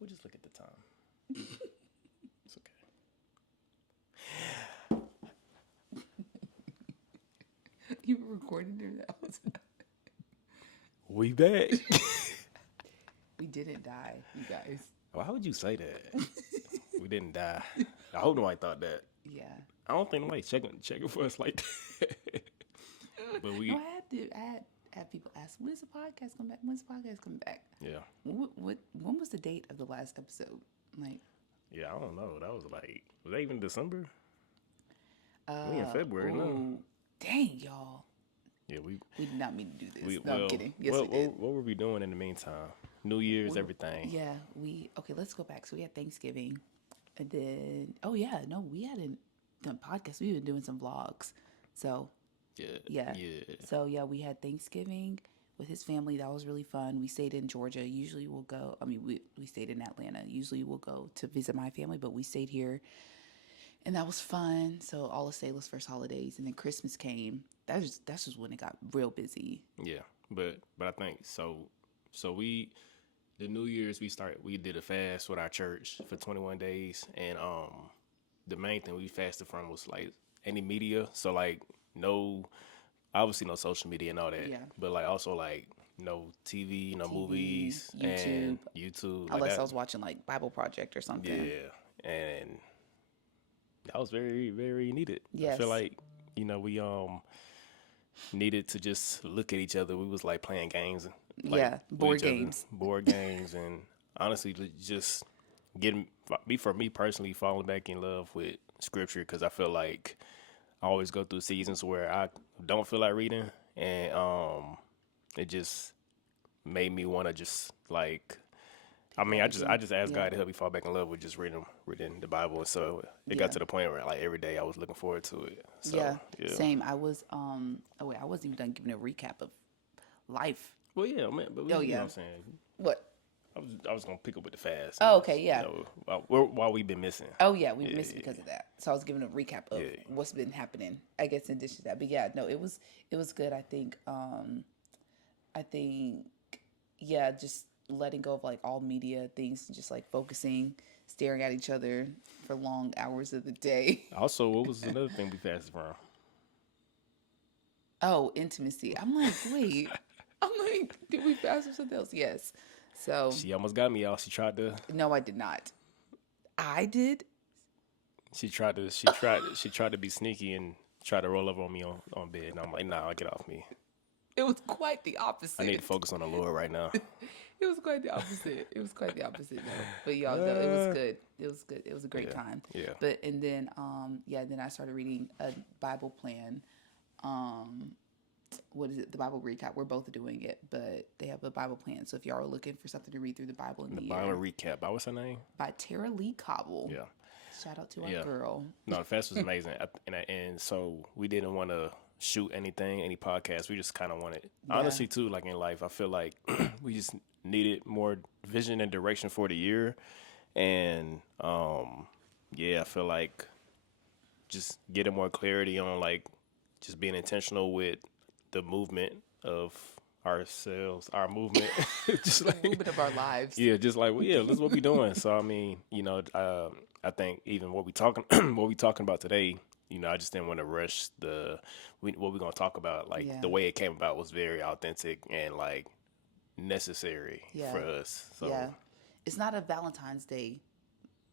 We'll just look at the time. It's okay. You were recording during that whole time. We back. We didn't die, you guys. Why would you say that? We didn't die. I hope nobody thought that. Yeah. I don't think nobody's checking for us like that. But we, No, I had people ask, when is the podcast coming back? When's the podcast coming back? yeah, When was the date of the last episode? Like, yeah. I don't know. That was that even December? We in February now. ooh, dang, y'all. Yeah, We did not mean to do this. we. No, Well, I'm kidding. Yes, we what, did. what were we doing in the meantime? New Year's, everything. Yeah, okay, let's go back. So we had Thanksgiving. And then, we hadn't done podcasts. We've been doing some vlogs. So, Yeah. So, we had Thanksgiving with his family. That was really fun. We stayed in Georgia. Usually we'll go, we stayed in Atlanta. Usually we'll go to visit my family, but we stayed here. And that was fun. So, all of Sayla's first holidays. And then Christmas came. That's just when it got real busy. Yeah, but I think so. So the New Year's we did a fast with our church for 21 days, and the main thing we fasted from was like any media. So like obviously no social media and all that. Yeah. But like also like no TV, no TV, movies, YouTube. and YouTube. Unless that. I was watching like Bible Project or something. Yeah, and that was very, very needed. Yes. I feel like we needed to just look at each other. We was like playing games. Like, board games. Board games, and honestly, just for me personally, falling back in love with scripture, because I feel like I always go through seasons where I don't feel like reading, and it just made me want to just like. I just asked God to help me fall back in love with just reading the Bible, and so it got to the point where like every day I was looking forward to it. So, Same. I was I wasn't even done giving a recap of life. Well, yeah, man, but you know what I'm saying. What? I was gonna pick up with the fast. Oh, okay, yeah. While we've been missing. Oh yeah, we missed because of that. So I was giving a recap of what's been happening. I guess in addition to that, but yeah, no, it was good. I think just letting go of like all media things, and just like focusing, staring at each other for long hours of the day. Also, what was another thing we fasted from? Oh, intimacy. I'm like, wait. I'm like, did we fast from something else? Yes. So She almost got me, y'all. She tried to. no, I did not. I did. She tried to be sneaky and try to roll up on me on bed, and I'm like, nah, get off me. It was quite the opposite. I need to focus on the Lord right now. It was quite the opposite. No. But y'all know it was good. It was good. It was a great time. Yeah. But and then then I started reading a Bible plan. What is it? The Bible recap. We're both doing it, but they have a Bible plan. So if y'all are looking for something to read through the Bible in the year, Bible recap. What's her name? by Tara Lee Cobble. Yeah. Shout out to our girl. No, the fest was amazing, and so we didn't want to shoot any podcast. We just kind of wanted, honestly, too, like in life, I feel like we just needed more vision and direction for the year, and I feel like just getting more clarity on like just being intentional with the movement of ourselves, our movement, just like Movement of our lives. yeah, just like that's what we doing. So I mean, I think even what we talking about today, I just didn't want to rush what we're gonna talk about. Like the way it came about was very authentic and like necessary for us. So it's not a Valentine's Day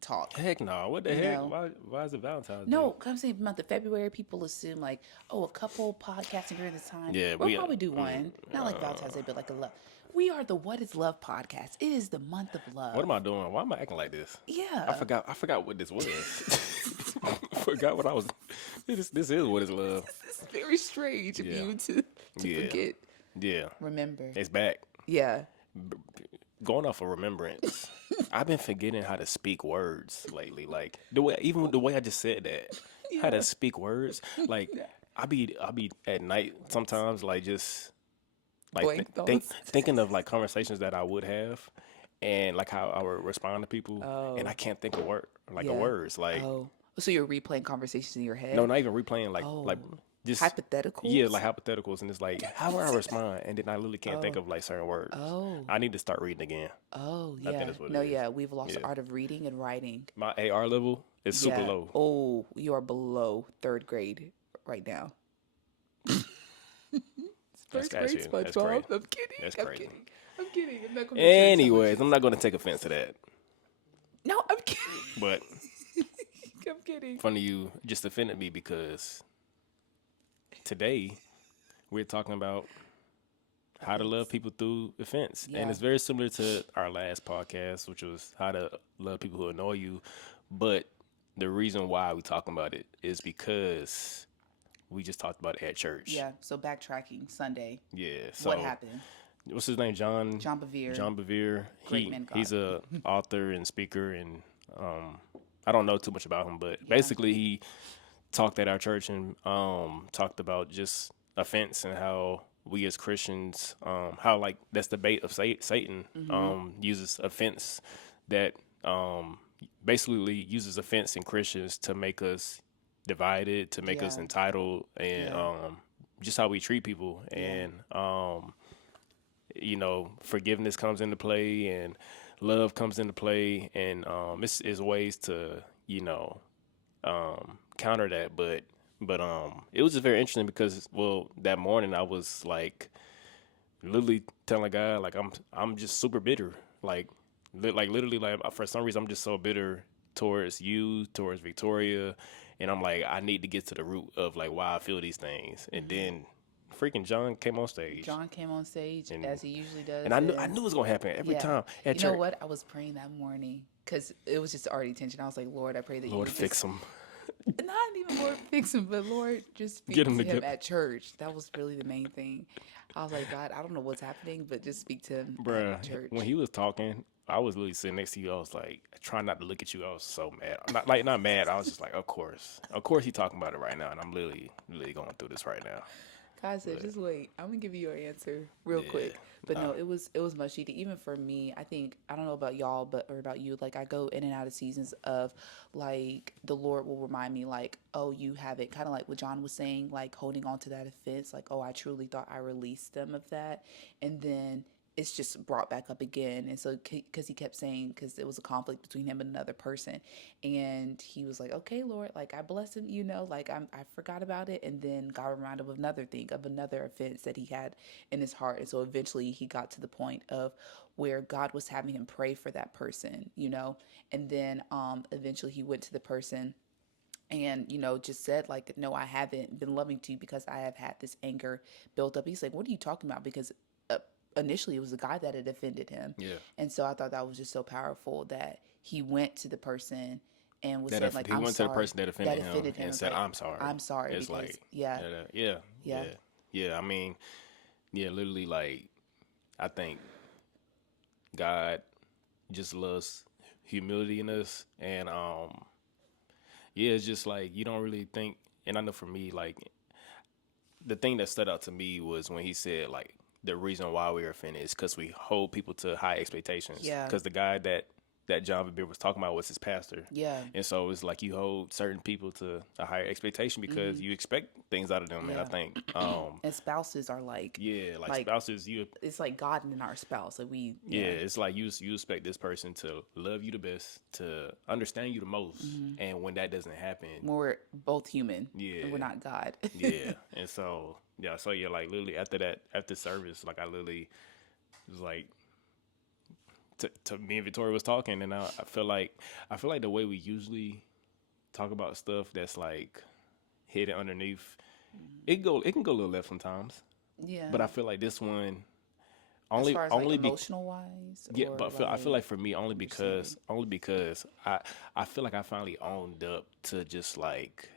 talk. Heck no! What the heck? Why is it Valentine's Day? No, because I'm saying month of February, people assume like, a couple podcasting during this time. Yeah, we'll probably do one. Not like Valentine's Day, but like a love. We are the What Is Love podcast. It is the month of love. What am I doing? Why am I acting like this? Yeah. I forgot what this was. I forgot what I was. This is What Is Love. It's very strange of you to forget. Yeah. Remember. It's back. Yeah. Going off of remembrance, I've been forgetting how to speak words lately. Like the way I just said that, how to speak words. Like I be at night sometimes, like just like thinking of like conversations that I would have, and like how I would respond to people, and I can't think of words. Like so you're replaying conversations in your head? No, not even replaying. Like just yeah, Hypotheticals? like hypotheticals, and it's like how would I respond? And then I literally can't think of like certain words. Oh. I need to start reading again. Oh, I think yeah. that's what No, it is. yeah. We've lost Yeah, the art of reading and writing. my AR level is super Yeah. low. Oh, you are below third grade right now. It's That's first grade actually that's SpongeBob. crazy. I'm kidding. That's I'm crazy. kidding. I'm kidding. I'm not going to share Anyways, I'm intelligence. not going to take offense to that, No, I'm kidding. but I'm kidding. funny you just offended me because today we're talking about how to love people through offense. And Yeah. it's very similar to our last podcast, which was how to love people who annoy you. But the reason why we talking about it is because we just talked about it at church. Yeah. So backtracking Sunday. Yeah. So What happened? what's his name? John John Bevere. John Bevere. Great man of God. He's a author and speaker, and I don't know too much about him, but basically he talked at our church and talked about just offense and how we as Christians, how like that's the bait of Satan, uses offense that basically uses offense in Christians to make us divided, to make us Yeah. entitled, and Yeah. just how we treat people. And you know, forgiveness comes into play and love comes into play, and it's ways to, you know, counter that. But it was just very interesting because, well, that morning I was like literally telling God like I'm just super bitter, like literally like for some reason I'm just so bitter towards you, towards Victoria, and I'm like I need to get to the root of like why I feel these things. And then freaking John came on stage. John came on stage as he usually does. And I knew it was gonna happen every Yeah. time at You church. know what? I was praying that morning because it was just already tension. I was like, Lord, I pray that Lord, you would fix just, him. not even Lord fix him, but Lord just speak Get him to him together. at church. That was really the main thing. I was like, God, I don't know what's happening, but just speak to him Bruh, at church. when he was talking, I was literally sitting next to you. I was like, trying not to look at you. I was so mad. Not mad. I was just like, of course he talking about it right now, and I'm literally going through this right now. God said, just wait. I'm gonna give you your answer real quick. But no, it was much needed. Even for me, I think I don't know about y'all, or about you. Like I go in and out of seasons of like the Lord will remind me like, oh, you have it. Kind of like what John was saying, like holding on to that offense. Like, oh, I truly thought I released them of that, and then it's just brought back up again. And so because he kept saying, because it was a conflict between him and another person, and he was like, okay, Lord, like I bless him, like I forgot about it. And then God reminded him of another thing, of another offense that he had in his heart. And so eventually he got to the point of where God was having him pray for that person, and then eventually he went to the person and just said like, no, I haven't been loving to you because I have had this anger built up. He's like, what are you talking about? Because initially it was the guy that had offended him. Yeah. And so I thought that was just so powerful that he went to the person and was That saying like, he I'm went sorry. to the person that offended him and said, like, I'm sorry. I'm sorry. It's Because, like, yeah. I mean, yeah, literally, like, I think God just loves humility in us, and yeah, it's just like you don't really think. And I know for me, like, the thing that stood out to me was when he said like the reason why we are offended is because we hold people to high expectations. Yeah. Because the guy that John Bevere was talking about was his pastor. Yeah. And so it's like you hold certain people to a higher expectation because you expect things out of them. And I Yeah. think, And spouses are like, yeah, like Like, spouses, it's like God in our spouse. Like yeah, it's like you expect this person to love you the best, to understand you the most. And when that doesn't happen, when we're both human. Yeah. And we're not God. yeah. And so, yeah, like literally after service, like I literally was like, to me and Victoria was talking, and I feel like the way we usually talk about stuff that's like hidden underneath, it can go a little left sometimes. Yeah. But I feel like this one as far as like only emotional wise. yeah, or but I feel like for me only because understanding. I feel like I finally owned up to just like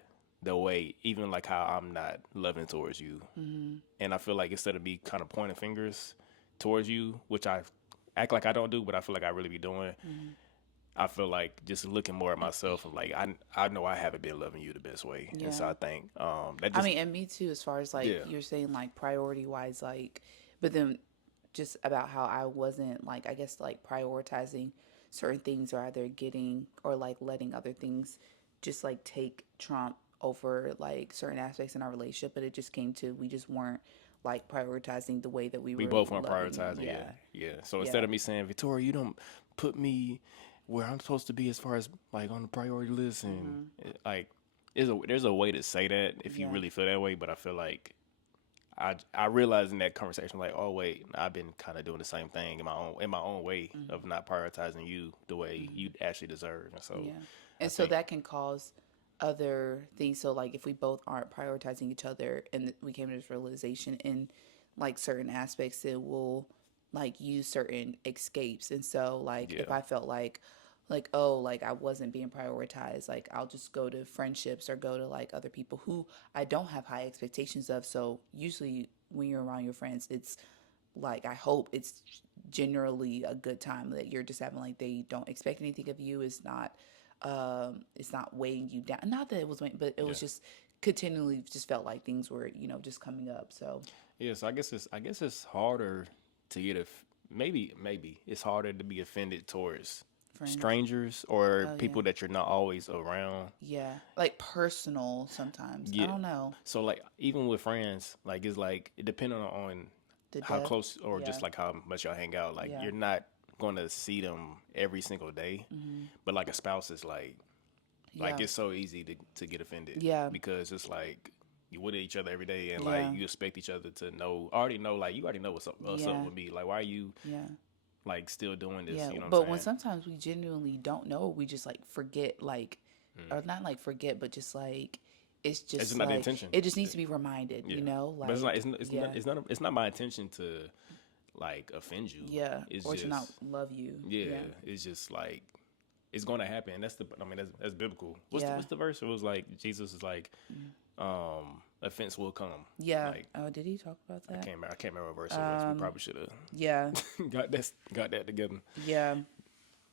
the way, even like how I'm not loving towards you, and I feel like instead of me kind of pointing fingers towards you, which I act like I don't do, but I feel like I really be doing. I feel like just looking more at myself and like I know I haven't been loving you the best way, and so Yeah. I think that just I mean, and me too, as far as like Yeah. you're saying, like priority wise, like, but then just about how I wasn't like, I guess, like prioritizing certain things or either getting or like letting other things just like take trump over like certain aspects in our relationship, but it just came to we just weren't like prioritizing the way that we We were both weren't loving. prioritizing. Yeah. Yeah. So Yeah. instead of me saying, Victoria, you don't put me where I'm supposed to be as far as like on the priority list, and like there's a way to say that if you Yeah. really feel that way. But I feel like I realized in that conversation, like, oh wait, I've been kind of doing the same thing in my own way of not prioritizing you the way you actually deserve. And so Yeah. And so that can cause other things. So like if we both aren't prioritizing each other and we came to this realization in like certain aspects, it will like use certain escapes. And so like if Yeah. I felt like oh like I wasn't being prioritized, like I'll just go to friendships or go to like other people who I don't have high expectations of. So usually when you're around your friends, it's like I hope it's generally a good time that you're just having, like they don't expect anything of you. It's not weighing you down, not that it was weighing, but it was just continually just felt like things were just coming up. So yeah, so I guess it's harder to get maybe it's harder to be offended towards friends, strangers or people that you're not always around. yeah, like personal sometimes. I Yeah. don't know So like even with friends, like it's like depending on the how depth. close or Yeah. just like how much y'all hang out. Like Yeah. you're not gonna see them every single day, but like a spouse is like Yeah. it's so easy to get offended. Yeah. Because it's like you with each other every day, and Yeah. like you expect each other to already know what's up Yeah. with me. Like why are you Yeah. like still doing this? Yeah, You know what but I'm when saying? sometimes we genuinely don't know, we just like forget, like, or not like forget, but just like it's just It's not the like intention. it just needs to be reminded, you know, like But it's yeah, not it's not my intention to like offend you. yeah, It's or just, to not love you. yeah, it's just like it's going to happen. That's that's biblical. What's Yeah. the verse? It was like Jesus is like, offense will come. Yeah. Like, Oh, did he talk about that? I can't remember what verse it was. We probably should Yeah, have got that together. yeah,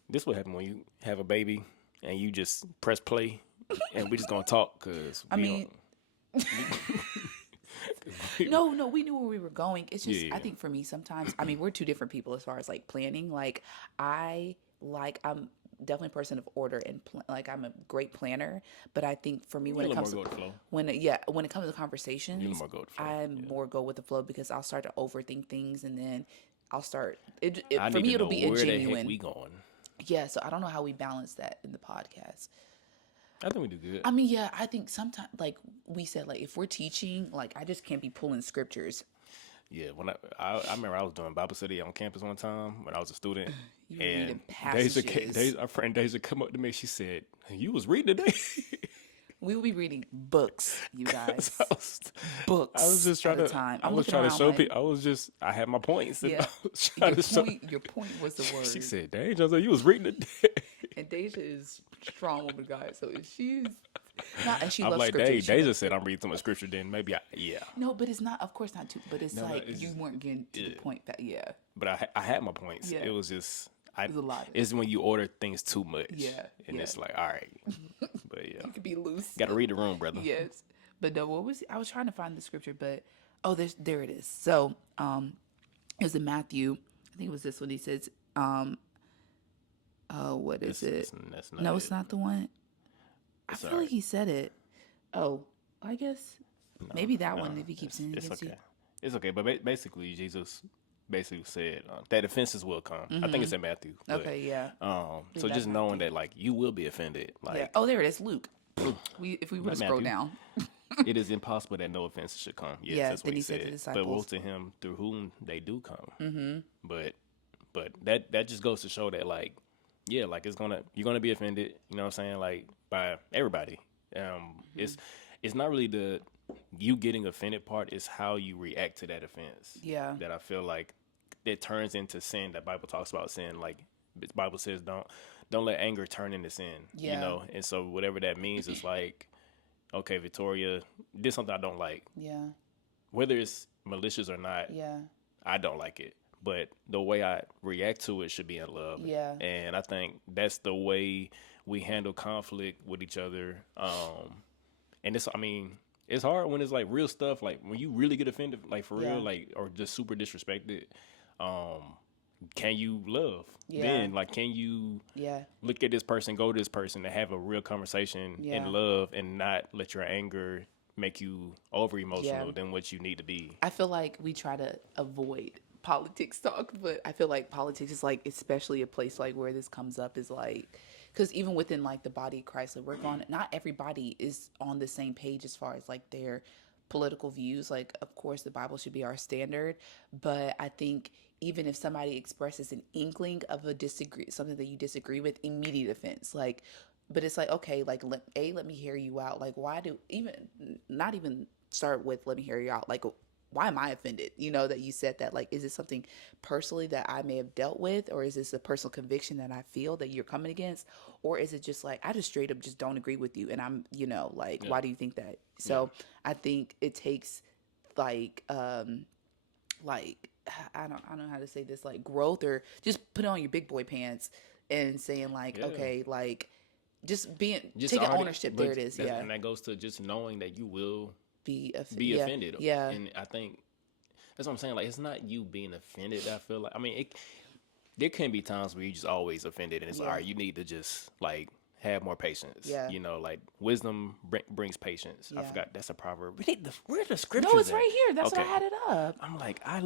This what happen when you have a baby and you just press play and we just gonna talk because I mean, no, we knew where we were going. It's just, Yeah. I think for me, sometimes, I mean, we're two different people as far as like planning. Like, I'm definitely a person of order and like I'm a great planner. But I think for me, when a it little comes more to go with the flow. when it comes to conversations, You a little more go with the flow. I'm more go with the flow because I'll start to overthink things and then I'll start. I For need me, to it'll know be where the heck ingenuine. we going. Yeah, so I don't know how we balance that in the podcast. I think we do good. I mean, yeah, I think sometimes, like we said, like if we're teaching, like I just can't be pulling scriptures. Yeah, when I remember I was doing Bible study on campus one time when I was a student. You were and reading passages. Our friend Deja come up to me. She said, "You was reading today." We will be reading books, you guys. Books. I was just trying at a to. time. I I'm was looking trying to around show like, people. I had my points. And Yeah. I was trying to show. Your point was the word. She said, "Deja, I said, you was reading today." And Deja is strong woman, guys. So if she's not, and she I'm loves like, scripture. Deja said I'm reading so much scripture. Then maybe yeah. No, but it's not. Of course, not too. But it's No, like it's you just- weren't getting to the point that. Yeah, But I had my points. Yeah. It was just. was a lot. It's when you order things too much. Yeah, And yeah. it's like, all right. But yeah. you could be loose. Got to read the room, brother. Yes, but no. What was I was trying to find the scripture, but there it is. So it was in Matthew. I think it was this one. He says, what is it? That's not No, it. it's not the one. I feel like he said it. Oh, I guess maybe that one. If he keeps saying it It's against okay. you. It's okay. But basically, Jesus basically said that offenses will come. I think it's in Matthew. But, Okay, yeah. So just knowing that, like, you will be offended. Like, Yeah. Oh, there it is, Luke. If we were to scroll Matthew. down. it is impossible that no offenses should come. Yes, Yeah, that's what then he he said to the said. But woe disciples. to him through whom they do come. Mm-hmm. But that just goes to show that, like, yeah, like you're gonna be offended. You know what I'm saying? Like, by everybody. It's not really you getting offended part. It's how you react to that offense. Yeah. That I feel like it turns into sin. That Bible talks about sin. Like the Bible says, don't let anger turn into sin. Yeah. You know. And so whatever that means is like, okay, Victoria did something I don't like. Yeah. Whether it's malicious or not, Yeah. I don't like it. But the way I react to it should be in love. Yeah. And I think that's the way we handle conflict with each other. And it's hard when it's like real stuff, like when you really get offended, like for Yeah. real, like, or just super disrespected. can you love? Yeah. Then, like, can you look at this person, go to this person, and have a real conversation in love, and not let your anger make you over emotional than what you need to be. I feel like we try to avoid politics talk, but I feel like politics is like, especially a place like where this comes up, is like, because even within like the body of Christ, like, we're going, not everybody is on the same page as far as like their political views. Like, of course, the Bible should be our standard, but I think even if somebody expresses an inkling of something that you disagree with, immediate offense, like. But it's like, okay, like, let me hear you out. Like, why do not even start with let me hear you out. Like, why am I offended? You know, that you said that. Like, is it something personally that I may have dealt with, or is this a personal conviction that I feel that you're coming against, or is it just like I just straight up just don't agree with you, and I'm, like, why do you think that? So I think it takes like I don't know how to say this, like growth, or just put on your big boy pants and saying like, okay, like. Just taking ownership. There it is. Yeah. And that goes to just knowing that you will be offended. Yeah. And I think that's what I'm saying. Like, it's not you being offended. I feel like, I mean, there can be times where you just always offended, and it's all right. You need to just like have more patience. Yeah. You know, like wisdom brings patience. Yeah. I forgot that's a proverb. Where's the scripture? No, it's right here. That's why I had it up. I'm like, I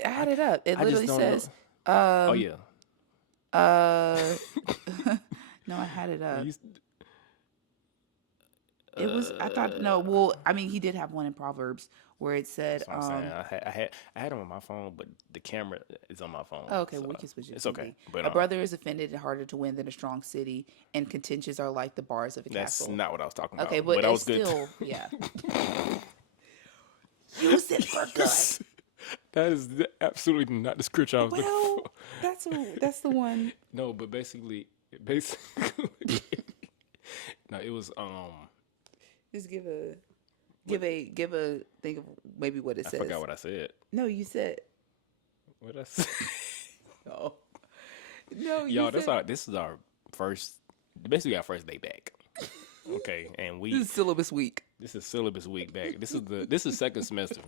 had it up. It literally says. Oh yeah. No, I had it up. It was. I thought no. Well, I mean, he did have one in Proverbs where it said. That's what I'm saying. I had him on my phone, but the camera is on my phone. Oh, okay, so we can switch it. It's okay. But a brother is offended and harder to win than a strong city, and contentions are like the bars of a castle. That's not what I was talking about. Okay, but that was still, good. Yeah. Use it for good. That is absolutely not the scripture I was looking for. That's the one. No, but basically, no, it was Just give a think of maybe what it says. I forgot what I said. No, you said. What I said? No, y'all. This is our first, basically our first day back. Okay, and this is syllabus week. This is syllabus week back. This is second semester.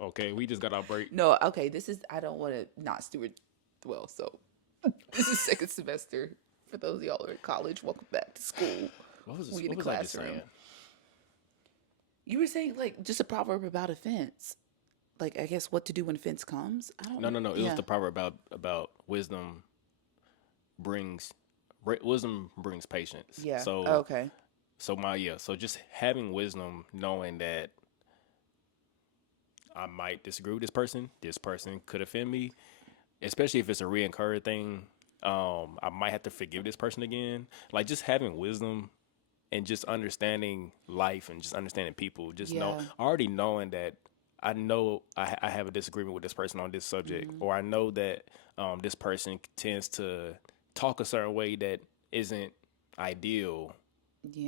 Okay, we just got our break. No, okay, I don't want to not steward well, so this is second semester. For those of y'all who are in college, welcome back to school. What was I just saying? You were saying like just a proverb about offense. Like, I guess what to do when offense comes. I don't know. No. It was the proverb about wisdom brings patience. Yeah. So okay. So just having wisdom, knowing that I might disagree with this person. This person could offend me, especially if it's a reoccurring thing. I might have to forgive this person again. Like, just having wisdom and just understanding life and just understanding people. Just already knowing that I know I have a disagreement with this person on this subject, or I know that this person tends to talk a certain way that isn't ideal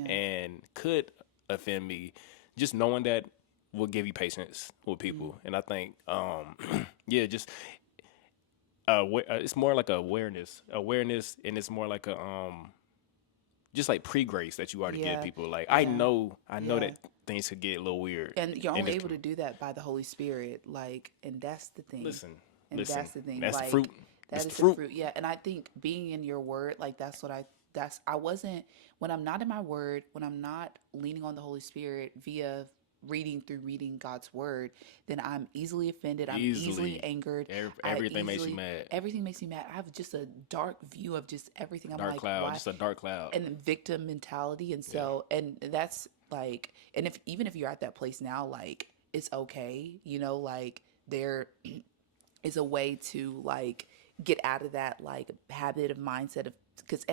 and could offend me. Just knowing that will give you patience with people. And I think, just it's more like awareness, and it's more like a just like pre-grace that you already give people. Like, I know that things could get a little weird, and you're only able to do that by the Holy Spirit. Like, and that's the thing. Listen, that's the thing. That's like, the fruit. That is the fruit. Yeah, and I think being in your word, like I wasn't, when I'm not in my word, when I'm not leaning on the Holy Spirit via reading God's word, then I'm easily offended. I'm easily angered. Everything makes you mad. Everything makes me mad. I have just a dark view of just everything. I'm dark cloud, just a dark cloud. And victim mentality. And so, and that's like, and even if you're at that place now, like, it's okay. Like, there is a way to like get out of that like habit of mindset of, because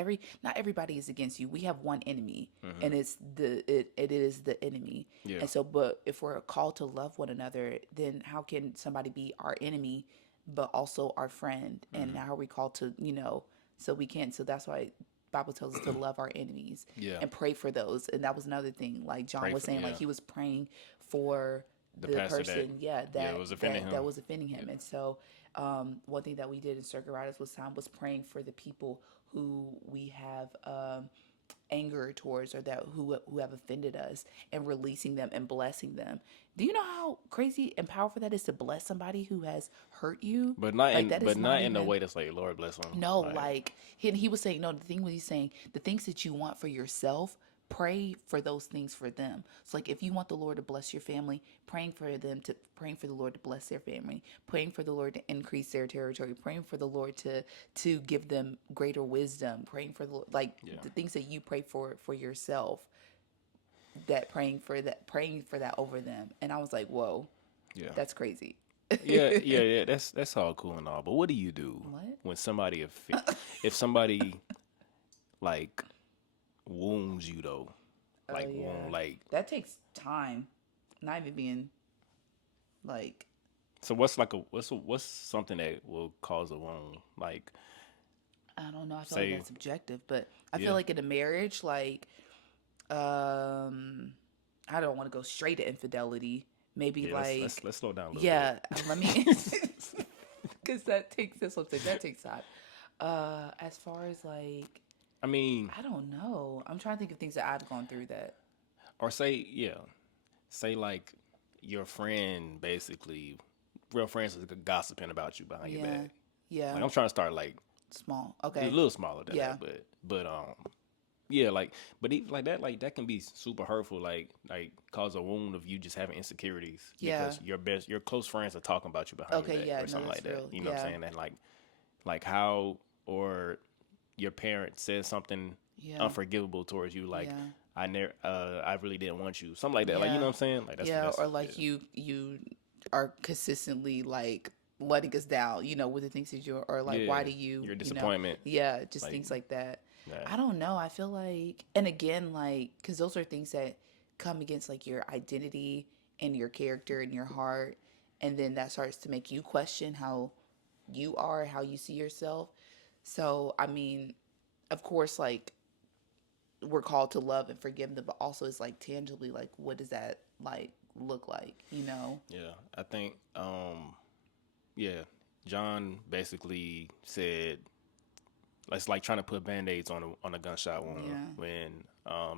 not everybody is against you. We have one enemy, and it is the enemy. Yeah. And so, but if we're called to love one another, then how can somebody be our enemy but also our friend? And how are we called to, so we can't. So that's why Bible tells us to love our enemies and pray for those. And that was another thing. Like John was saying, like he was praying for the person, that was offending him. And so, one thing that we did in Circuit Riders was praying for the people who we have anger towards, or that who have offended us, and releasing them and blessing them. Do you know how crazy and powerful that is to bless somebody who has hurt you? But not Like in that but is not not in a even. way that's like Lord bless them. No, Like like he was saying, no, the thing was he's saying, the things that you want for yourself, pray for those things for them. So like if you want the Lord to bless your family, praying for the Lord to bless their family, praying for the Lord to increase their territory, praying for the Lord to give them greater wisdom, praying for the Lord, like yeah. the things that you pray for yourself, praying for that over them. And I was like, whoa, Yeah. that's crazy. Yeah. That's all cool and all. But what do you do What? when somebody if somebody like wounds you though? Oh Like yeah, wound like that takes time. Not even being like, so what's like what's something that will cause a wound? Like I don't know. I feel like say that's subjective, but I feel yeah. like in a marriage, like, um, I don't want to go straight to infidelity. Maybe Yeah, like, let's slow down a little yeah, bit. let me, because that takes time. As far as like, I mean, I don't know. I'm trying to think of things that I've gone through that. or say yeah. Say like your friend basically real friends is gossiping about you behind your Yeah, back. yeah, Like I'm trying to start like small. a Okay, little smaller than yeah, that, but yeah, like but even like that can be super hurtful, like cause a wound of you just having insecurities yeah. because your close friends are talking about you behind your Okay, back yeah. or No, something like that's that. real. You know what I'm Yeah, saying? And like how or your parent says something yeah, unforgivable towards you, like yeah. I really didn't want you, something like that. Like you know Yeah, what I'm saying? Like yeah, that's or yeah. like you are consistently like letting us down, with the things that you're, or like why Yeah, do you, your disappointment, yeah, just like things like that. that. I don't know. I feel like, and again, like, because those are things that come against like your identity and your character and your heart, and then that starts to make you question how you are, how you see yourself. So, I mean, of course, like we're called to love and forgive them, but also it's like tangibly, like what does that like look like? Yeah, I think yeah, John basically said it's like trying to put band-aids on a gunshot wound Yeah. when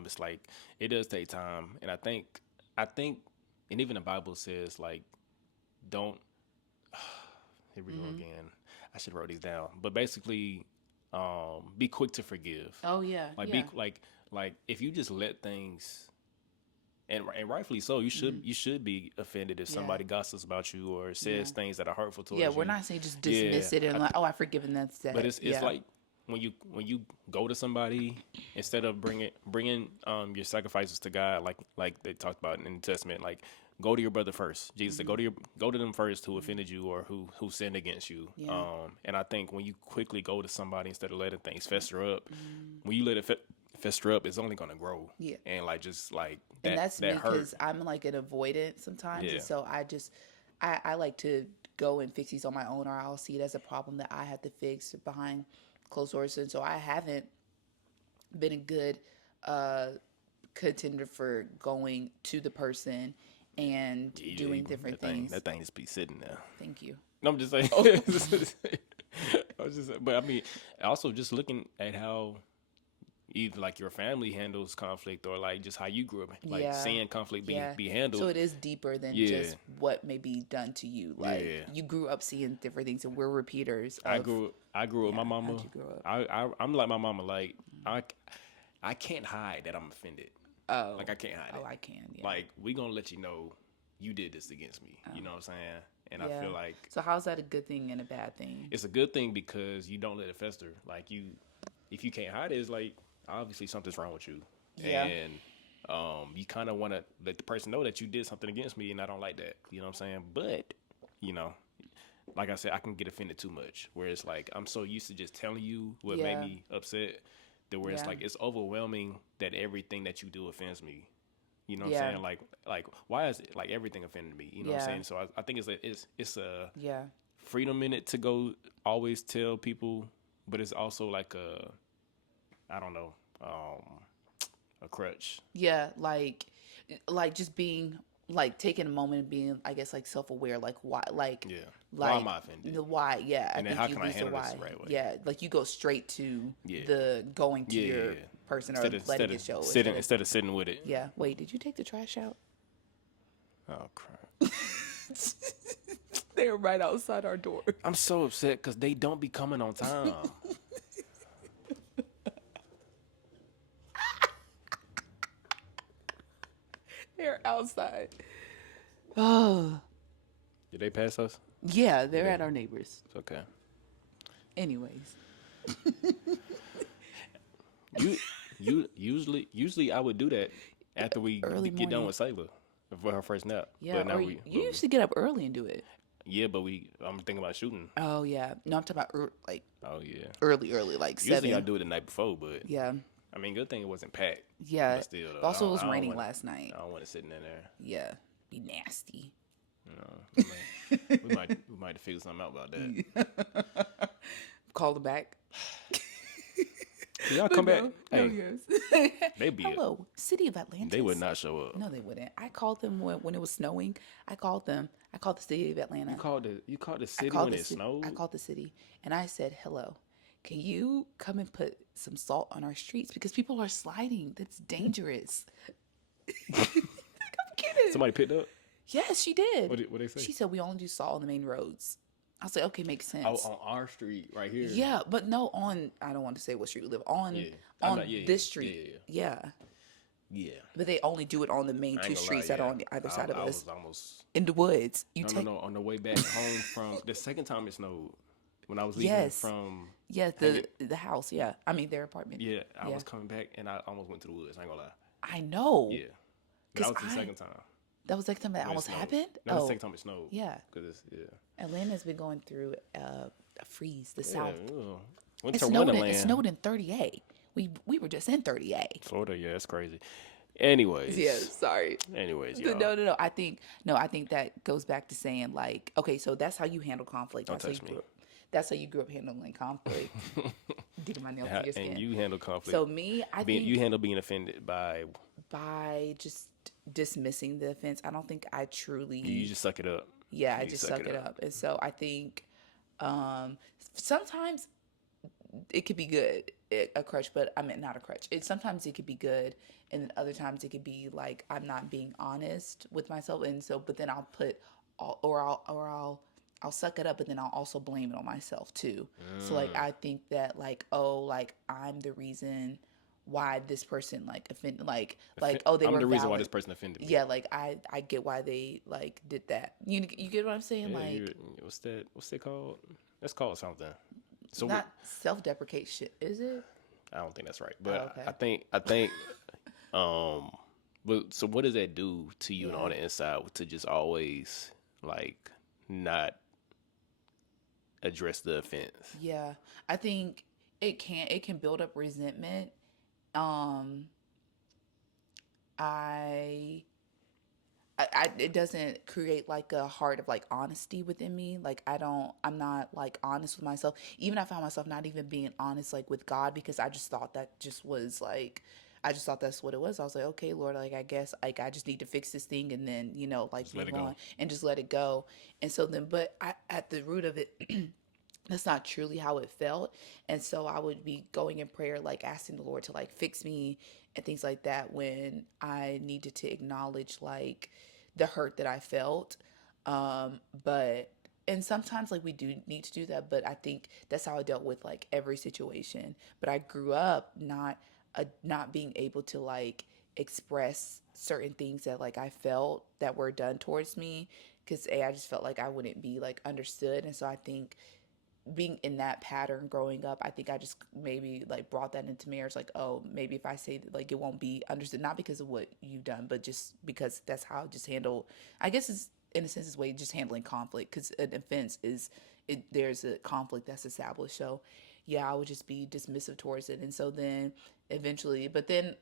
it's like it does take time, and I think and even the Bible says like don't here we go Mm-hmm. again. I should wrote these down. But basically be quick to forgive. Oh yeah, Like yeah. be like if you just let things and rightfully so, Mm-hmm. you should be offended if Yeah, somebody gossips about you or yeah, says things that are hurtful yeah. towards We're you. not saying just Yeah, dismiss it and like, oh, I've forgiven, that's but that. it's Yeah, like when you go to somebody instead of bringing your sacrifices to God, like they talked about in the Testament, like go to your brother first. Jesus said, mm-hmm. go to them first who Mm-hmm. offended you or who sinned against you. Yeah, And I think when you quickly go to somebody instead of letting things fester up, mm-hmm. when you let it fester up, it's only gonna grow. Yeah. And like just like And that that's that me hurt. because I'm like an avoidant sometimes, Yeah. and so I like to go and fix these on my own, or I'll see it as a problem that I have to fix behind closed doors, and so I haven't been a good uh, contender for going to the person and Yeah, doing different things. that thing just be sitting there. Thank you. No, I'm just saying. Oh, I was just, but I mean, also just looking at how either like your family handles conflict or like just how you grew up, like yeah, seeing conflict yeah. be So handled. it is deeper than Yeah, just what may be done to you. Like yeah. you grew up seeing different things, and we're repeaters of. I grew up with Yeah, my mama. how'd you grow up? I'm like my mama. Like I can't hide that I'm offended. Oh, Like I can't hide oh, it. I can. Yeah. Like we gonna let you know you did this against me. You know what I'm saying? And I Yeah. feel like So how's that a good thing and a bad thing? it's a good thing because you don't let it fester. Like if you can't hide it, it's like obviously something's wrong with you, Yeah. and you kind of want to let the person know that you did something against me, and I don't like that. You know what I'm saying? But you know, like I said, I can get offended too much. Where it's like I'm so used to just telling you what made Yeah. me upset, that where it's Yeah. like it's overwhelming that everything that you do offends me. You know what Yeah. I'm saying? Like why is it like everything offended me? You know what I'm Yeah. saying? So I think it's a Yeah. freedom in it to go always tell people, but it's also like I don't know, a crutch. Yeah. Like just being like taking a moment and being, I guess, like self-aware, like why, Yeah. Why like am I offended? the why. Yeah. I And then think how you can I lose the handle this why. the right way? Yeah. Like you go straight to Yeah. the going to Yeah, your yeah. person or letting it show. Instead of sitting with it. Yeah. Wait, did you take the trash out? Oh crap! They're right outside our door. I'm so upset because they don't be coming on time. They're outside. Oh. Did they pass us? Yeah, they're at our neighbors. It's okay. Anyways. Usually I would do that after we get done with Sailor for her first nap. Yeah, but you used to get up early and do it. Yeah, but I'm thinking about shooting. Oh yeah, no, I'm talking about Oh yeah, early, like 7. Usually I do it the night before, but yeah. I mean, good thing it wasn't packed. Yeah. But still, though, also, it was raining last night. I don't want it sitting in there. Yeah, be nasty. No, we might figure something out about that. Call them back. Can y'all come back? No, yes. They be Hello, City of Atlantis. They would not show up. No, they wouldn't. I called them when it was snowing. I called them. I called the City of Atlanta. You called the city when it snowed? I called the city and I said, "Hello, can you come and put some salt on our streets because people are sliding. That's dangerous." I'm kidding. Somebody picked up? Yes, she did. What they say? She said we only do salt on the main roads. I was like, okay, makes sense. Oh, on our street right here. Yeah, but no, I don't want to say what street we live on. This street. Yeah. But they only do it on the main 2 streets that are on the other side of us. I was almost in the woods. No. On the way back home from the second time it snowed, when I was leaving from the house. Yeah, I mean their apartment. Yeah, I was coming back and I almost went to the woods. I ain't gonna lie. I know. Yeah, that was the second time. That was the second time that almost happened? No, the second time it snowed. Yeah. Atlanta's been going through a freeze, the South. It snowed in 38. We were just in 38. Florida, yeah, that's crazy. Anyways. Yeah, sorry. Anyways, y'all. No. I think that goes back to saying like, okay, so that's how you handle conflict. That's how you grew up handling conflict. Digging my nails in your skin. And you handle conflict. So me, I think you handle being offended by just dismissing the offense. I don't think I truly. You just suck it up. Yeah, I just suck it up. And so I think sometimes it could be good, a crutch, but I mean not a crutch. Sometimes it could be good, and then other times it could be like I'm not being honest with myself, and so but then I'll put I'll suck it up, but then I'll also blame it on myself too. So like I think that like I'm the reason why this person like offended I'm the reason why this person offended me. Yeah, like I get why they like did that. You get what I'm saying? Yeah, like what's that called? That's called something. So not self-deprecation, is it? I don't think that's right. But okay. I think but so what does that do to you on the inside to just always like not address the offense? Yeah. I think it can build up resentment. It doesn't create like a heart of like honesty within me. Like I'm not like honest with myself. Even I found myself not even being honest like with God because I just thought that just was like, I just thought that's what it was. I was like, okay, Lord, like I guess like I just need to fix this thing and then, like move on and just let it go. And so then, but at the root of it, that's not truly how it felt. And so I would be going in prayer, like asking the Lord to like fix me and things like that when I needed to acknowledge like the hurt that I felt. And sometimes like we do need to do that, but I think that's how I dealt with like every situation. But I grew up not being able to like express certain things that like I felt that were done towards me because I just felt like I wouldn't be like understood. And so I think being in that pattern growing up, I think I just maybe like brought that into marriage. Like, oh, maybe if I say that, like, it won't be understood, not because of what you've done, but just because that's how I just handle, I guess it's in a sense, this way, just handling conflict. Because an offense there's a conflict that's established. So yeah, I would just be dismissive towards it. And so then eventually, but then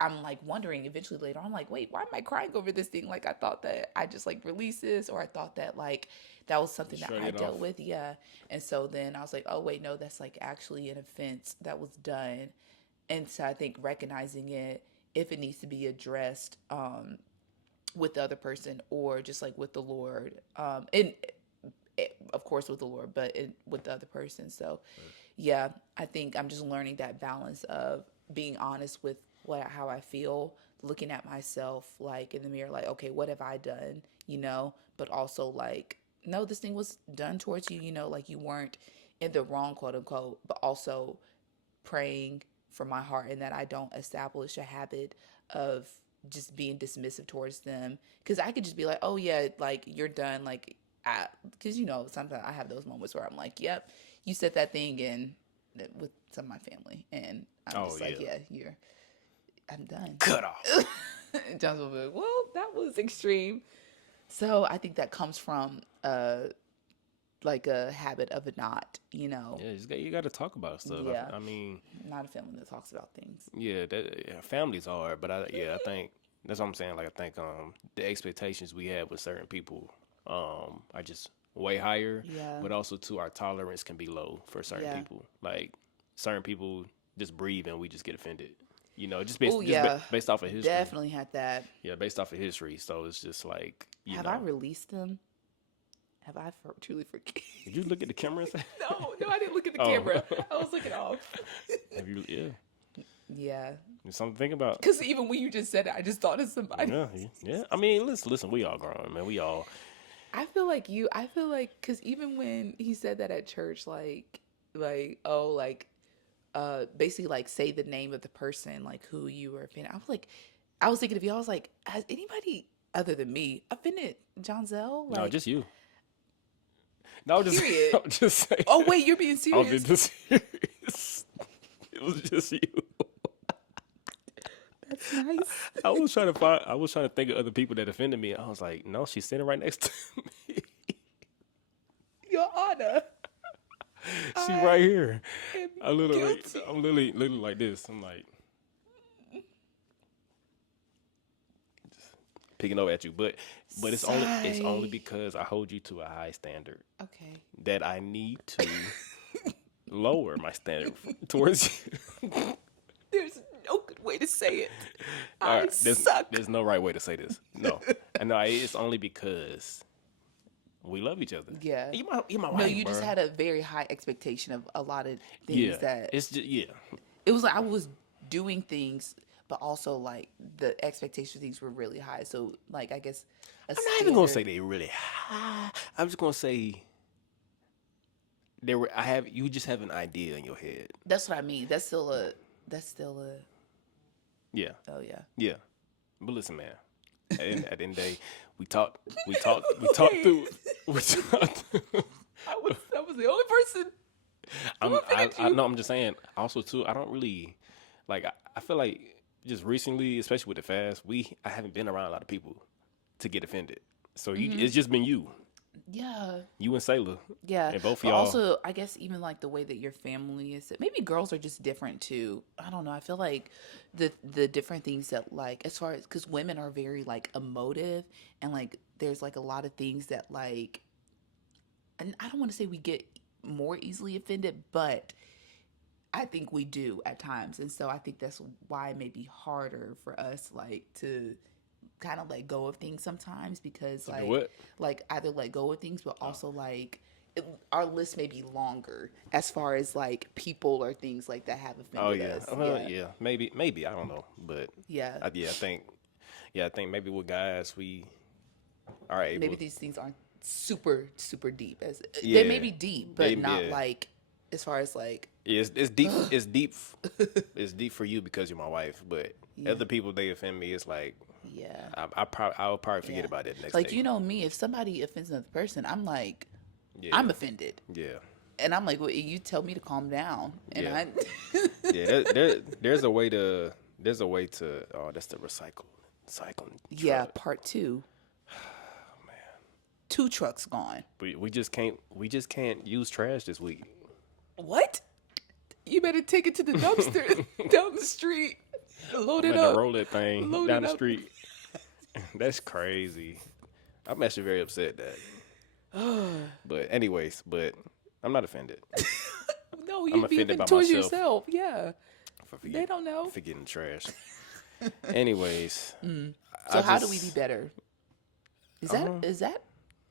I'm like wondering eventually later on, like, wait, why am I crying over this thing? Like, I thought that I just like released this, or I thought that like that was something that I dealt with. Yeah. And so then I was like, oh, wait, no, that's like actually an offense that was done. And so I think recognizing it, if it needs to be addressed with the other person or just like with the Lord, and of course with the Lord, but with the other person. So yeah, I think I'm just learning that balance of being honest with how I feel, looking at myself like in the mirror, like, okay, what have I done? But also like, no, this thing was done towards you, like you weren't in the wrong, quote unquote, but also praying for my heart and that I don't establish a habit of just being dismissive towards them. Because I could just be like, oh, yeah, like you're done. Like, because, sometimes I have those moments where I'm like, yep, you said that thing and with some of my family. And I'm just like, yeah, I'm done. Cut off. John's will be like, well, that was extreme. So I think that comes from like a habit of a not, Yeah, you got to talk about stuff. Yeah. I mean, not a family that talks about things. Yeah, families are, but I think that's what I'm saying. Like I think the expectations we have with certain people are just way higher. Yeah. But also too, our tolerance can be low for certain Yeah. people. Like certain people just breathe and we just get offended. Just based off of history. Definitely had that. Yeah, based off of history. So it's just like Have I released them? Have I truly forgiven? Did you look at the camera and say? No, I didn't look at the camera. I was looking off. Have you? Yeah. Yeah. There's something to think about. Because even when you just said it, I just thought of somebody. Yeah. I mean, listen. We all grown, man. We all. I feel like because even when he said that at church, basically like say the name of the person, like who you were offended. I was thinking of you. I was like, has anybody other than me offended John Zell? No, just you. No, I'm just saying. Oh wait, you're being serious. I was being serious. It was just you. That's nice. I was trying to think of other people that offended me. I was like, no, she's sitting right next to me. Your Honor. She right here. I'm guilty. literally like this. I'm like just picking over at you, but it's only because I hold you to a high standard. Okay. That I need to lower my standard towards you. There's no good way to say it. All right, suck. There's no right way to say this. No, and no, it's only because we love each other. Yeah. You're my wife. No, you just bro. had a very high expectation of a lot of things that it's just it was like I was doing things, but also like the expectation of things were really high. So like I guess I'm not even gonna say they really high. I'm just gonna say you just have an idea in your head. That's what I mean. That's still a Yeah. oh yeah. Yeah. But listen, man. At the end of the day, we talked through. I was the only person. I'm just saying. Also, too, I don't really like. I feel like just recently, especially with the fast, I haven't been around a lot of people to get offended. So it's just been you. Yeah. You and Sailor. Yeah. And both of but y'all. Also, I guess even like the way that your family is, maybe girls are just different too. I don't know. I feel like the different things that like, as far as, because women are very like emotive and like there's like a lot of things that like, and I don't want to say we get more easily offended, but I think we do at times. And so I think that's why it may be harder for us like to kind of let go of things sometimes, because like either let go of things, but also like our list may be longer as far as like people or things like that have offended us. Well, yeah, maybe I don't know, but yeah, I think maybe with guys we are able. Maybe these things aren't super deep. They may be deep, but not like as far as like it's deep. It's deep. It's deep for you because you're my wife, but other people, they offend me. It's like. Yeah, I'll probably forget about it next like, day. you know me, if somebody offends another person, I'm like, I'm offended. Yeah. And I'm like, well, you tell me to calm down. And there's a way to, oh, that's the cycling. Yeah, truck. part 2. Oh, man. 2 trucks gone. We just can't use trash this week. What? You better take it to the dumpster down the street. Load it up. Roll that thing Load down it the up. street. That's crazy. I'm actually very upset that. But anyways, I'm not offended. No, I'm you'd be offended by offended towards myself. yourself. Yeah. They don't know. For getting trash. Anyways. So how do we be better? Is that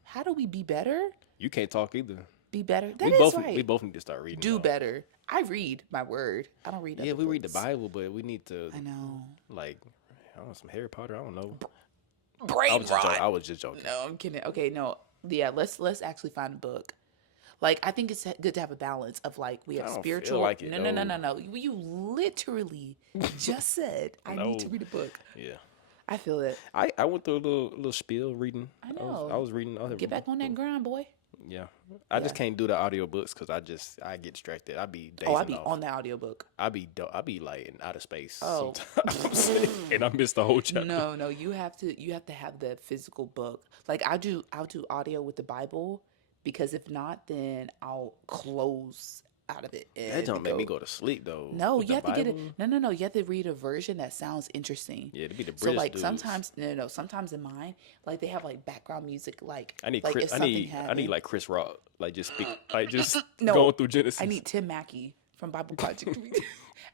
how do we be better? You can't talk either. Be better. That We is both right. we both need to start reading. Do though. better. I read my word. I don't read. Yeah, other we read the books. Bible, but we need to I know. like I don't know, some Harry Potter. I don't know. Brain rot. I was just joking. No, I'm kidding. Okay, no. Yeah, let's actually find a book. Like, I think it's good to have a balance of like we have I don't spiritual. feel like it, No. You literally just said I need to No. read a book. Yeah. I feel it. I went through a little spiel reading. I know. I was reading. Get back on that grind, boy. Yeah. I just can't do the audiobooks because I get distracted. I be dazing I be off. on the audiobook. I be like in outer space Oh. sometimes, and I miss the whole chapter. No, you have to have the physical book. Like I'll do audio with the Bible because if not, then I'll close out of it. That don't make me go to sleep though. No, with you the have to get Bible. it. No. You have to read a version that sounds interesting. Yeah, to be the British So like dudes. sometimes sometimes in mine, like they have like background music, like I need like Chris, if I something need happened. like Chris Rock, like just speak, like just No, going through Genesis. I need Tim Mackey from Bible Project.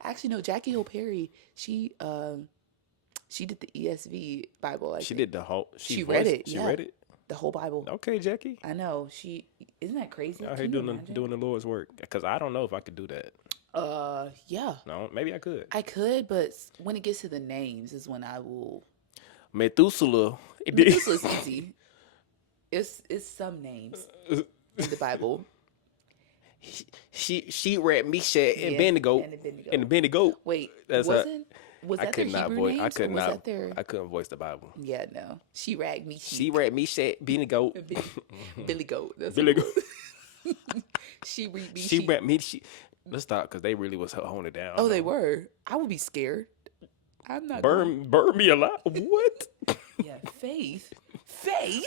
Actually, no, Jackie Hill Perry. She did the ESV Bible. She did the whole. She read it. She Yeah. read it. The whole Bible. Okay, Jackie. I know. Isn't that crazy? Out here Can you doing imagine? the Lord's work because I don't know if I could do that. Yeah. No, maybe I could. I could, but when it gets to the names is when I will. Methuselah. Methuselah's easy. It's some names in the Bible. She read Meshach and Yeah, Abednego and Abednego. and Abednego. Wait, That's was I that their could not Hebrew voice. names? I could or was not. that their... I couldn't voice the Bible. Yeah, no. She ragged me. She read Meshach, Abednego. Billy Goat. That's Billy what Goat. it was. She read me. She read me. Let's stop because they really was holding it down. Oh, they were. I would be scared. I'm not. burn me alive. What? Yeah, faith.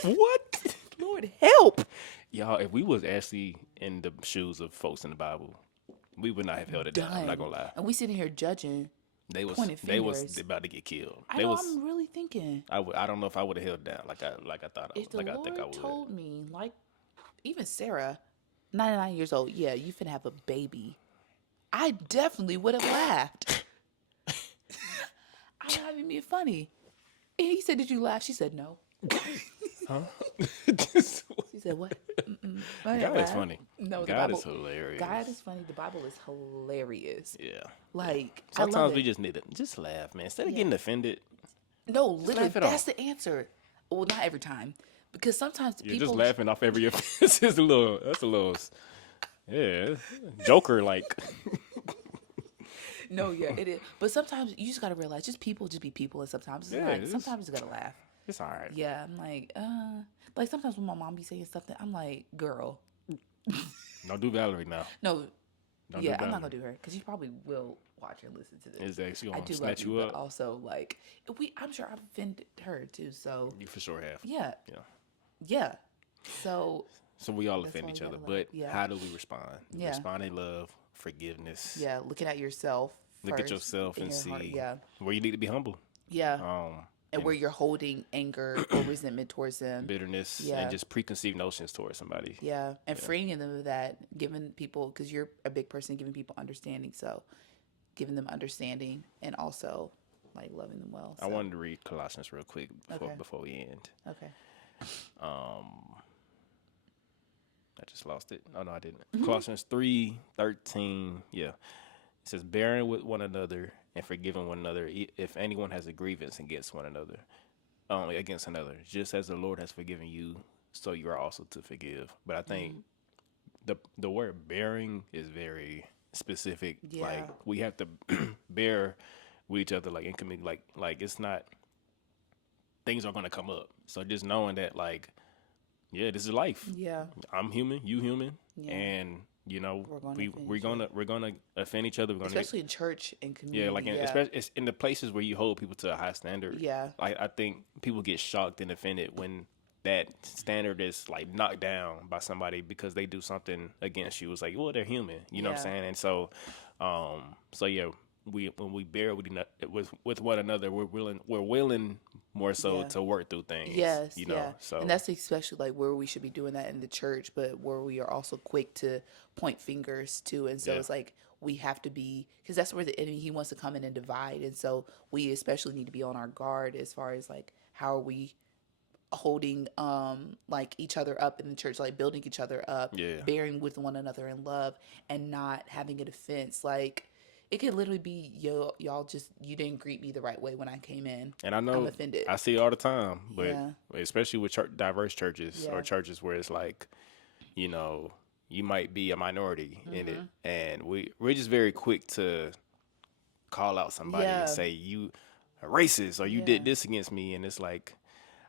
What? Lord help. Y'all, if we was actually in the shoes of folks in the Bible, we would not have held it down. I'm not gonna lie. And we sitting here judging. They was pointing fingers. about to get killed. I know. I'm really thinking. I don't know if I would have held it down like I thought. If the I Lord think I would. told me, like, even Sarah, 99 years old, yeah, you finna have a baby, I definitely would have laughed. I'm not even being funny. And he said, "Did you laugh?" She said, "No." Huh? She said, "What?" I didn't God is laugh. funny. No, the God Bible is hilarious. God is funny. The Bible is hilarious. Yeah. Like I love Sometimes it. we just need to just laugh, man. Instead of getting offended, No, literally, laugh it that's off. the answer. Well, not every time, because sometimes you're people just laughing off every offense. That's a little, yeah, Joker like. No, yeah, it is. But sometimes you just gotta realize, just people just be people, and sometimes it's Yeah, like it's- sometimes you gotta laugh. It's all right. Yeah, I'm like sometimes when my mom be saying something, I'm like, girl, Don't do Valerie now. no, Don't yeah, do I'm not Valerie. gonna do her because she probably will watch and listen to this. Is that she I gonna do love snatch you, you but up? also like I'm sure I've offended her too. So You for sure have. yeah, Yeah. yeah. So So we all That's offend why each we other, gotta but love. Yeah. how do we respond? Yeah. Respond in love, forgiveness. yeah, looking at yourself. Look at first yourself in and your see heart, yeah, where you need to be humble. yeah, And and where you're holding anger or resentment towards them. bitterness Yeah. and just preconceived notions towards somebody. Yeah, and freeing them of that, giving people, because you're a big person, giving people understanding. So, giving them understanding and also like loving them well. I So, wanted to read Colossians real quick Okay. before we end. Okay. I just lost it. Oh no, I didn't. Colossians 3:13. Yeah, it says, "Bearing with one another and forgiving one another, if anyone has a grievance against one another, against another, just as the Lord has forgiven you, so you are also to forgive." But I think the word "bearing" is very specific. Yeah. Like we have to bear with each other, like like it's not. Things are gonna come up. So just knowing that, like, yeah, this is life. Yeah. I'm human, you human, Yeah. and you know We're gonna offend we're each gonna offend each other. We're gonna Especially in church and community. yeah, like especially it's in the places where you hold people to a high standard. Yeah. I think people get shocked and offended when that standard is like knocked down by somebody because they do something against you. It's like, well, they're human, you know what I'm Yeah. saying? And so, so yeah, when we bear with one another, we're willing more so Yeah. to work through things. Yes, you know. yeah. So And that's especially like where we should be doing that in the church, but where we are also quick to point fingers too. And so Yeah. it's like we have to be, because that's where the enemy, he wants to come in and divide. And so we especially need to be on our guard as far as like how are we holding like each other up in the church, like building each other up, Yeah. bearing with one another in love, and not having a defense. Like it could literally be, y'all just, you didn't greet me the right way when I came in. And I know I'm offended. I see it all the time, but Yeah. especially with diverse churches Yeah. or churches where it's like, you know, you might be a minority in it, and we're just very quick to call out somebody Yeah. and say you are racist or you Yeah. did this against me, and it's like,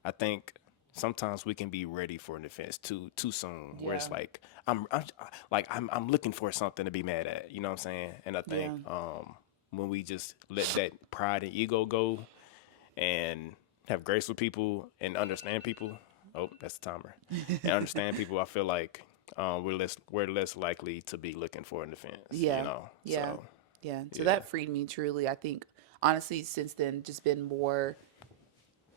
I think sometimes we can be ready for an offense too soon, where it's Yeah. like I'm looking for something to be mad at, you know what I'm saying? And I think when we just let that pride and ego go and have grace with people and understand people, oh, that's the timer, and understand people, I feel like we're less likely to be looking for an offense. Yeah. You know? Yeah. So, Yeah. So yeah. that freed me truly. I think honestly since then just been more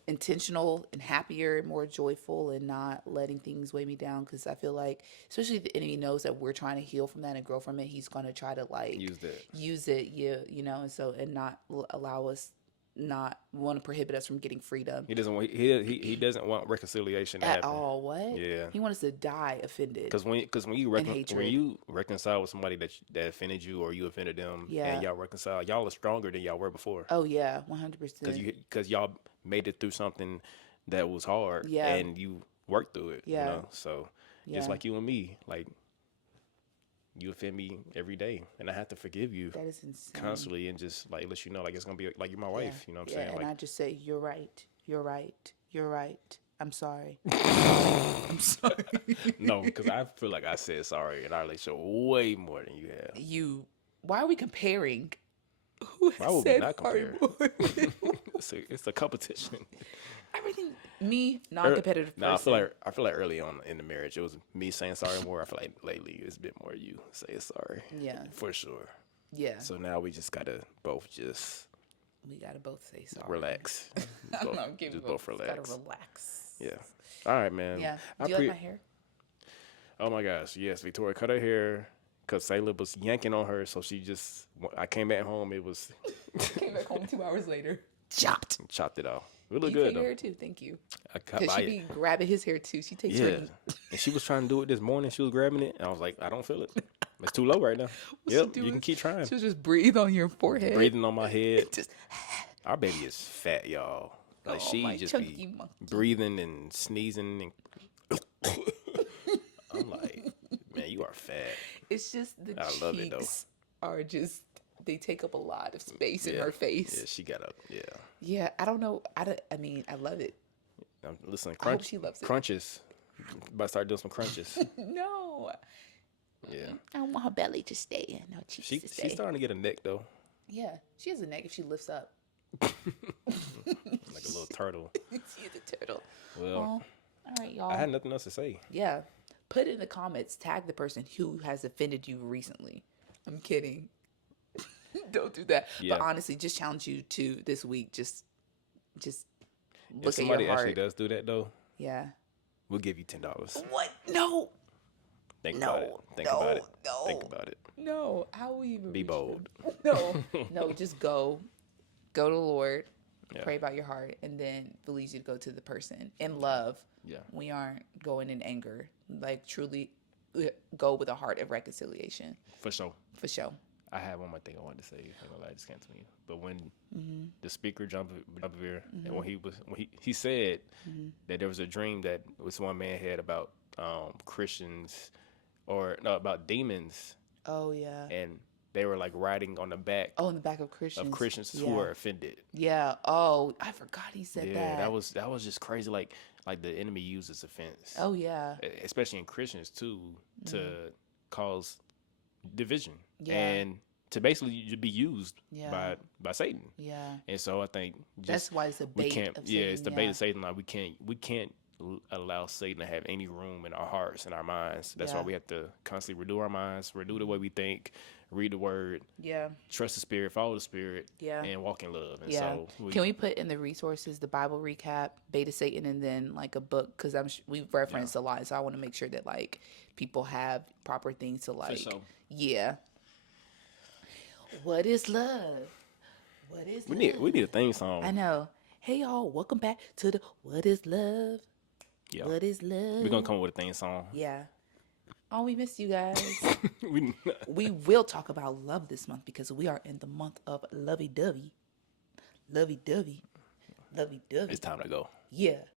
intentional and happier and more joyful and not letting things weigh me down, because I feel like especially if the enemy knows that we're trying to heal from that and grow from it, he's going to try to like use it, you know, and so, and not allow us, not want to prohibit us from getting freedom He doesn't want he doesn't want reconciliation to at happen. all. What? Yeah. He wants us to die offended. Because when you hatred. when you reconcile with somebody that offended you or you offended them, Yeah. and y'all reconcile, y'all are stronger than y'all were before. Oh yeah, 100%. Because y'all made it through something that was hard, Yeah. and you worked through it. Yeah. You know? So just Yeah. like you and me, like you offend me every day, and I have to forgive you That is insane. constantly, and just like let you know, like it's gonna be like you're my wife. You know what I'm saying? And Like, I just say, you're right. You're right. You're right. I'm sorry. I'm sorry. no, because I feel like I said sorry in our relationship way more than you have. Why are we comparing? Who Why has would we said not sorry compare? more? It's a competition. Everything, me, non-competitive person. No, I feel like early on in the marriage it was me saying sorry more. I feel like lately it's a bit more you saying sorry. Yeah. For sure. Yeah. So now we just gotta both just We gotta both say sorry. relax. I don't know. Give just both both relax. Gotta relax. Yeah. All right, man. Yeah. Do you like my hair? Oh my gosh, yes. Victoria cut her hair because Sayla was yanking on her, so she just. I came back home. It was. Came back home 2 hours later. Chopped it off. We look you good cut though. your hair too. Thank you. I cut Because by she it. be grabbing his hair too. She takes Yeah, her. and she was trying to do it this morning. She was grabbing it, and I was like, I don't feel it. It's too low right now. Yep, you can keep trying. She was just breathe on your forehead. Breathing on my head. Just. Our baby is fat, y'all. Like Oh, she my just chunky be monkey. breathing and sneezing, and I'm like, man, you are fat. It's just the I love it, though. cheeks are just, they take up a lot of space in Yeah. her face. Yeah, she got up. Yeah. Yeah, I don't know. I mean, I love it. Listen, I hope she loves it. crunches. About to start doing some crunches. No. Yeah. I want her belly to stay and her cheeks to stay. She's starting to get a neck though, Yeah, she has a neck if she lifts up. like a little turtle. She's a turtle. Well, All right, y'all. I had nothing else to say. Yeah. Put in the comments, tag the person who has offended you recently. I'm kidding. Don't do that. Yeah. But honestly, just challenge you to this week. Just look If at somebody your heart. actually does do that though, Yeah. we'll give you $10. What? No. Think No. about it. Think No. about it. No. Think about it. No. How will you even Be reach bold. them? No. Just go. Go to the Lord. Yeah. Pray about your heart, and then believes you to go to the person in love. Yeah. We aren't going in anger. Like truly, go with a heart of reconciliation. For sure. For sure. I had one more thing I wanted to say. I'm gonna lie, it just came to me. But when Mm-hmm. the speaker jumped here, and when he said Mm-hmm. that there was a dream that was one man had about Christians, or no, about demons, Oh yeah. and they were like riding on the back Oh, in the back of Christians. who were offended. Yeah. Oh, I forgot he said Yeah, that. that was just crazy. Like the enemy uses offense. Oh yeah. Especially in Christians too, to cause division Yeah. and to basically be used Yeah. by Satan. Yeah. And so I think That's why it's a we bait. can't. Of Yeah, Satan, it's the bait of Satan. Like we can't allow Satan to have any room in our hearts and our minds. That's why Yeah. we have to constantly renew our minds, renew the way we think, read the word, Yeah. trust the Spirit, follow the Spirit, Yeah. and walk in love. And Yeah. so Can we put in the resources the Bible recap, Beta Satan, and then like a book? Because we've referenced a lot, so I want to make sure that like people have proper things to like. sure. Yeah. What is love? What is we love? need a theme song. I know. Hey y'all, welcome back to the What is Love Yeah. What is love? We're gonna come up with a theme song. Yeah. Oh, we missed you guys. we We will talk about love this month because we are in the month of lovey-dovey. Lovey-dovey. Lovey-dovey. It's time to go. Yeah.